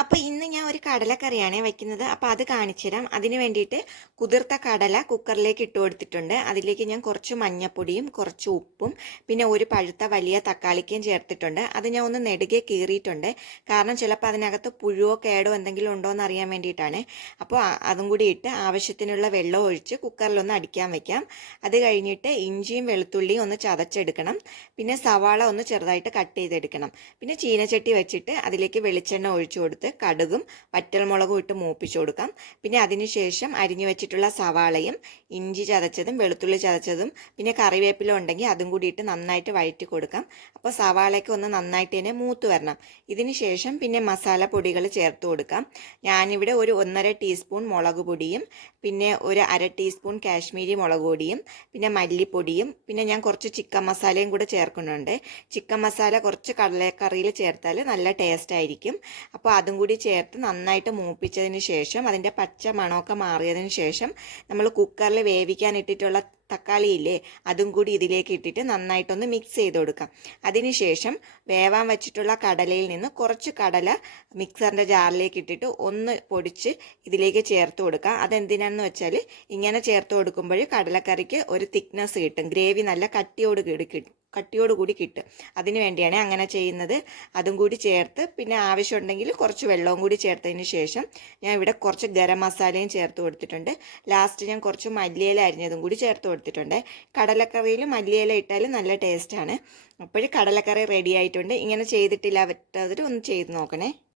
അപ്പോൾ ഇന്ന് ഞാൻ ഒരു കടലക്കറിയാണ് വയ്ക്കുന്നത്. അപ്പോൾ അത് കാണിച്ചു തരാം. അതിന് വേണ്ടിയിട്ട് കുതിർത്ത കടല കുക്കറിലേക്ക് ഇട്ട് കൊടുത്തിട്ടുണ്ട്. അതിലേക്ക് ഞാൻ കുറച്ച് മഞ്ഞൾപ്പൊടിയും കുറച്ച് ഉപ്പും പിന്നെ ഒരു പഴുത്ത വലിയ തക്കാളിക്കയും ചേർത്തിട്ടുണ്ട്. അത് ഞാൻ ഒന്ന് നെടുകെ കീറിയിട്ടുണ്ട്. കാരണം ചിലപ്പോൾ അതിനകത്ത് പുഴുവോ കേടോ എന്തെങ്കിലും ഉണ്ടോ എന്ന് അറിയാൻ വേണ്ടിയിട്ടാണ്. അപ്പോൾ അതും കൂടി ഇട്ട് ആവശ്യത്തിനുള്ള വെള്ളം ഒഴിച്ച് കുക്കറിലൊന്ന് അടിക്കാൻ വയ്ക്കാം. അത് കഴിഞ്ഞിട്ട് ഇഞ്ചിയും വെളുത്തുള്ളിയും ഒന്ന് ചതച്ചെടുക്കണം. പിന്നെ സവാള ഒന്ന് ചെറുതായിട്ട് കട്ട് ചെയ്തെടുക്കണം. പിന്നെ ചീനച്ചട്ടി വെച്ചിട്ട് അതിലേക്ക് വെളിച്ചെണ്ണ ഒഴിച്ചു കൊടുത്ത് കടുകും വറ്റൽമുളകും ഇട്ട് മൂപ്പിച്ചു കൊടുക്കാം. പിന്നെ അതിനുശേഷം അരിഞ്ഞു വെച്ചിട്ടുള്ള സവാളയും ഇഞ്ചി ചതച്ചതും വെളുത്തുള്ളി ചതച്ചതും പിന്നെ കറിവേപ്പില ഉണ്ടെങ്കിൽ അതും കൂടി ഇട്ട് നന്നായിട്ട് വഴറ്റി കൊടുക്കാം. അപ്പോൾ സവാളയ്ക്ക് ഒന്ന് നന്നായിട്ട് തന്നെ മൂത്ത് വരണം. ഇതിന് ശേഷം പിന്നെ മസാല പൊടികൾ ചേർത്ത് കൊടുക്കാം. ഞാനിവിടെ ഒരു 1.5 ടീസ്പൂൺ മുളക് പൊടിയും പിന്നെ ഒരു 1/2 ടീസ്പൂൺ കാശ്മീരി മുളക് പൊടിയും പിന്നെ മല്ലിപ്പൊടിയും പിന്നെ ഞാൻ കുറച്ച് ചിക്കൻ മസാലയും കൂടെ ചേർക്കുന്നുണ്ട്. ചിക്കൻ മസാല കുറച്ച് കടലക്കറിയിൽ ചേർത്താൽ നല്ല ടേസ്റ്റ് ആയിരിക്കും. അപ്പോൾ അതും കൂടി ചേർത്ത് നന്നായിട്ട് മൂപ്പിച്ചതിന് ശേഷം അതിൻ്റെ പച്ച മണമൊക്കെ മാറിയതിന് ശേഷം നമ്മൾ കുക്കറിൽ വേവിക്കാൻ ഇട്ടിട്ടുള്ള തക്കാളി ഇല്ലേ, അതും കൂടി ഇതിലേക്ക് ഇട്ടിട്ട് നന്നായിട്ടൊന്ന് മിക്സ് ചെയ്ത് കൊടുക്കാം. അതിനുശേഷം വേവാൻ വെച്ചിട്ടുള്ള കടലയിൽ നിന്ന് കുറച്ച് കടല മിക്സറിൻ്റെ ജാറിലേക്ക് ഇട്ടിട്ട് ഒന്ന് പൊടിച്ച് ഇതിലേക്ക് ചേർത്ത് കൊടുക്കാം. അതെന്തിനാണെന്ന് വെച്ചാൽ ഇങ്ങനെ ചേർത്ത് കൊടുക്കുമ്പോൾ കടലക്കറിക്ക് ഒരു തിക്നെസ് കിട്ടും, ഗ്രേവി നല്ല കട്ടിയോടുകൂടി കിട്ടും. അതിന് വേണ്ടിയാണ് അങ്ങനെ ചെയ്യുന്നത്. അതും കൂടി ചേർത്ത് പിന്നെ ആവശ്യമുണ്ടെങ്കിൽ കുറച്ച് വെള്ളവും കൂടി ചേർത്തതിന് ശേഷം ഞാൻ ഇവിടെ കുറച്ച് ഗരം മസാലയും ചേർത്ത് കൊടുത്തിട്ടുണ്ട്. ലാസ്റ്റ് ഞാൻ കുറച്ച് മല്ലിയില അരിഞ്ഞതും കൂടി ചേർത്ത് കൊടുത്തിട്ടുണ്ട്. കടലക്കറിയിൽ മല്ലിയില ഇട്ടാൽ നല്ല ടേസ്റ്റാണ്. അപ്പോൾ കടലക്കറി റെഡി ആയിട്ടുണ്ട്. ഇങ്ങനെ ചെയ്തിട്ടില്ല പറ്റാത്തവർ ഒന്ന് ചെയ്ത് നോക്കണേ.